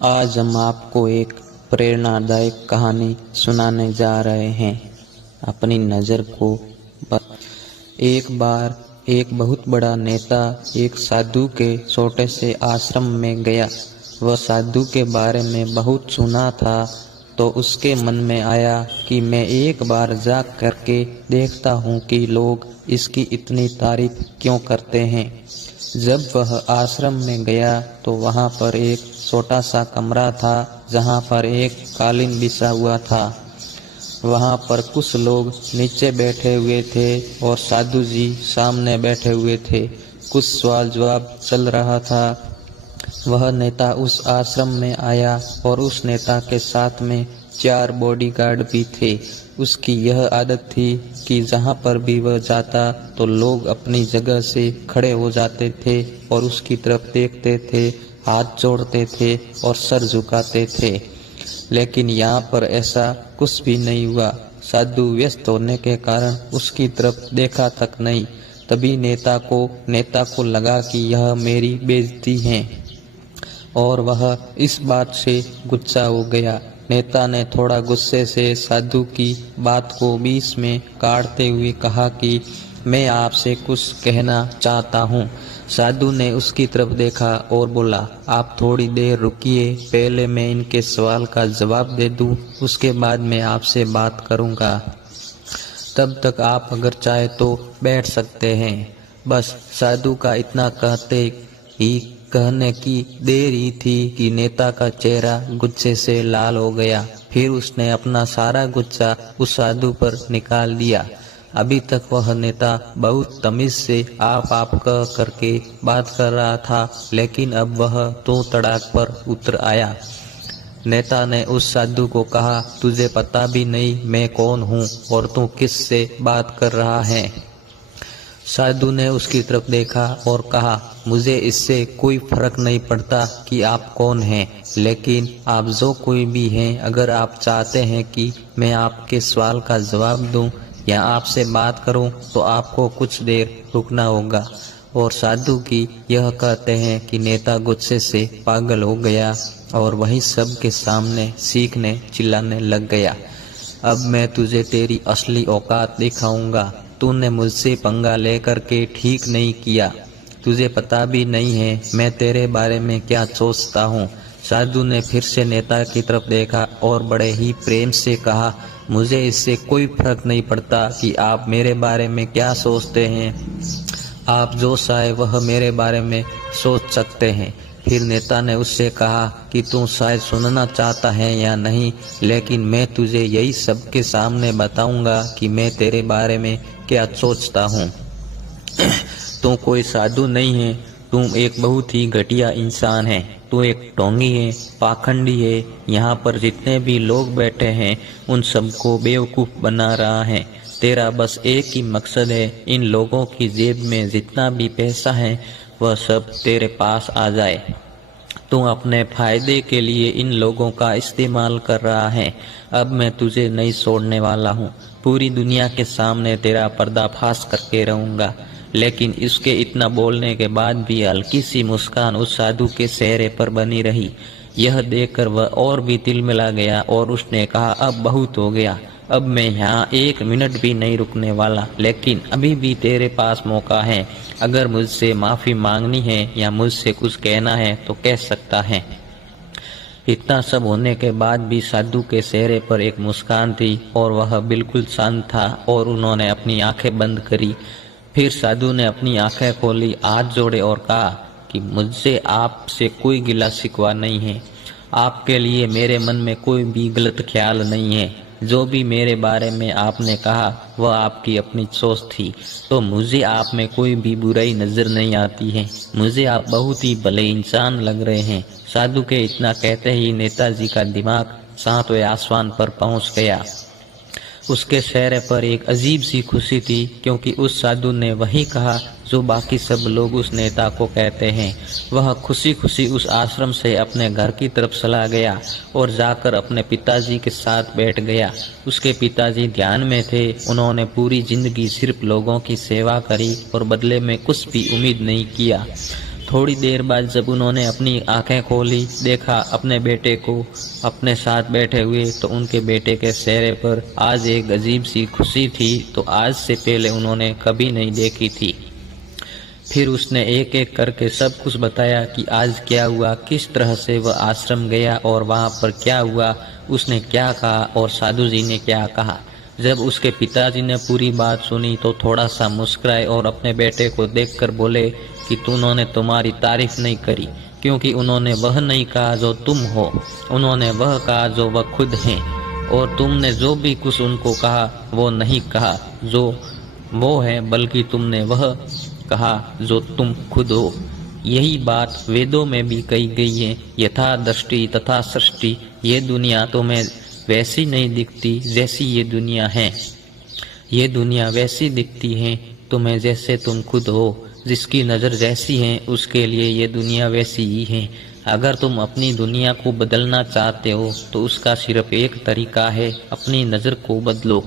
आज हम आपको एक प्रेरणादायक कहानी सुनाने जा रहे हैं। अपनी नज़र को एक बार एक बहुत बड़ा नेता एक साधु के छोटे से आश्रम में गया। वह साधु के बारे में बहुत सुना था, तो उसके मन में आया कि मैं एक बार जा करके देखता हूँ कि लोग इसकी इतनी तारीफ क्यों करते हैं। जब वह आश्रम में गया तो वहाँ पर एक छोटा सा कमरा था जहाँ पर एक कालीन बिछा हुआ था। वहाँ पर कुछ लोग नीचे बैठे हुए थे और साधु जी सामने बैठे हुए थे। कुछ सवाल जवाब चल रहा था। वह नेता उस आश्रम में आया और उस नेता के साथ में 4 बॉडीगार्ड भी थे। उसकी यह आदत थी कि जहाँ पर भी वह जाता तो लोग अपनी जगह से खड़े हो जाते थे और उसकी तरफ देखते थे, हाथ जोड़ते थे और सर झुकाते थे। लेकिन यहाँ पर ऐसा कुछ भी नहीं हुआ। साधु व्यस्त होने के कारण उसकी तरफ देखा तक नहीं। तभी नेता को लगा कि यह मेरी बेइज्जती है और वह इस बात से गुस्सा हो गया। नेता ने थोड़ा गुस्से से साधु की बात को बीच में काटते हुए कहा कि मैं आपसे कुछ कहना चाहता हूँ। साधु ने उसकी तरफ देखा और बोला, आप थोड़ी देर रुकिए, पहले मैं इनके सवाल का जवाब दे दूँ, उसके बाद मैं आपसे बात करूँगा। तब तक आप अगर चाहे तो बैठ सकते हैं। बस साधु का इतना कहने की देर ही थी कि नेता का चेहरा गुस्से से लाल हो गया। फिर उसने अपना सारा गुस्सा उस साधु पर निकाल दिया। अभी तक वह नेता बहुत तमीज से आप कह करके बात कर रहा था, लेकिन अब वह तो तड़ाक पर उतर आया। नेता ने उस साधु को कहा, तुझे पता भी नहीं मैं कौन हूँ और तू किस से बात कर रहा है। साधु ने उसकी तरफ देखा और कहा, मुझे इससे कोई फर्क नहीं पड़ता कि आप कौन हैं, लेकिन आप जो कोई भी हैं, अगर आप चाहते हैं कि मैं आपके सवाल का जवाब दूं या आपसे बात करूं तो आपको कुछ देर रुकना होगा। और साधु की यह कहते हैं कि नेता गुस्से से पागल हो गया और वही सब के सामने चीखने चिल्लाने लग गया, अब मैं तुझे तेरी असली औकात दिखाऊंगा। तूने मुझसे पंगा लेकर के ठीक नहीं किया। तुझे पता भी नहीं है मैं तेरे बारे में क्या सोचता हूँ। साधु ने फिर से नेता की तरफ देखा और बड़े ही प्रेम से कहा, मुझे इससे कोई फर्क नहीं पड़ता कि आप मेरे बारे में क्या सोचते हैं। आप जो चाहे वह मेरे बारे में सोच सकते हैं। फिर नेता ने उससे कहा कि तू शायद सुनना चाहता है या नहीं, लेकिन मैं तुझे यही सबके सामने बताऊंगा कि मैं तेरे बारे में क्या सोचता हूँ। तू कोई साधु नहीं है, तू एक बहुत ही घटिया इंसान है। तू एक ढोंगी है, पाखंडी है। यहाँ पर जितने भी लोग बैठे हैं उन सबको बेवकूफ़ बना रहा है। तेरा बस एक ही मकसद है, इन लोगों की जेब में जितना भी पैसा है वह सब तेरे पास आ जाए। तू अपने फायदे के लिए इन लोगों का इस्तेमाल कर रहा है। अब मैं तुझे नहीं छोड़ने वाला हूँ। पूरी दुनिया के सामने तेरा पर्दाफाश करके रहूँगा। लेकिन इसके इतना बोलने के बाद भी हल्की सी मुस्कान उस साधु के चेहरे पर बनी रही। यह देखकर वह और भी तिलमिला गया और उसने कहा, अब बहुत हो गया, अब मैं यहाँ 1 मिनट भी नहीं रुकने वाला। लेकिन अभी भी तेरे पास मौका है। अगर मुझसे माफ़ी मांगनी है या मुझसे कुछ कहना है तो कह सकता है। इतना सब होने के बाद भी साधु के चेहरे पर एक मुस्कान थी और वह बिल्कुल शांत था और उन्होंने अपनी आंखें बंद करी। फिर साधु ने अपनी आंखें खोली, हाथ जोड़े और कहा कि मुझसे आपसे कोई गिला शिकवा नहीं है। आपके लिए मेरे मन में कोई भी गलत ख्याल नहीं है। जो भी मेरे बारे में आपने कहा वह आपकी अपनी सोच थी, तो मुझे आप में कोई भी बुराई नज़र नहीं आती है। मुझे आप बहुत ही भले इंसान लग रहे हैं। साधु के इतना कहते ही नेताजी का दिमाग 7वें आसमान पर पहुंच गया। उसके चेहरे पर एक अजीब सी खुशी थी, क्योंकि उस साधु ने वही कहा जो बाकी सब लोग उस नेता को कहते हैं। वह खुशी खुशी उस आश्रम से अपने घर की तरफ चला गया और जाकर अपने पिताजी के साथ बैठ गया। उसके पिताजी ध्यान में थे। उन्होंने पूरी जिंदगी सिर्फ लोगों की सेवा करी और बदले में कुछ भी उम्मीद नहीं किया। थोड़ी देर बाद जब उन्होंने अपनी आंखें खोली, देखा अपने बेटे को अपने साथ बैठे हुए, तो उनके बेटे के चेहरे पर आज एक अजीब सी खुशी थी, तो आज से पहले उन्होंने कभी नहीं देखी थी। फिर उसने एक एक करके सब कुछ बताया कि आज क्या हुआ, किस तरह से वह आश्रम गया और वहाँ पर क्या हुआ, उसने क्या कहा और साधु जी ने क्या कहा। जब उसके पिताजी ने पूरी बात सुनी तो थोड़ा सा मुस्कुराए और अपने बेटे को देखकर बोले कि उन्होंने तुम्हारी तारीफ नहीं करी, क्योंकि उन्होंने वह नहीं कहा जो तुम हो, उन्होंने वह कहा जो वह खुद हैं, और तुमने जो भी कुछ उनको कहा वो नहीं कहा जो वो है, बल्कि तुमने वह कहा जो तुम खुद हो। यही बात वेदों में भी कही गई है, यथा दृष्टि तथा सृष्टि। ये दुनिया तुम्हें वैसी नहीं दिखती जैसी ये दुनिया है, ये दुनिया वैसी दिखती है तुम्हें जैसे तुम खुद हो। जिसकी नज़र जैसी है उसके लिए ये दुनिया वैसी ही है। अगर तुम अपनी दुनिया को बदलना चाहते हो तो उसका सिर्फ एक तरीका है, अपनी नज़र को बदलो।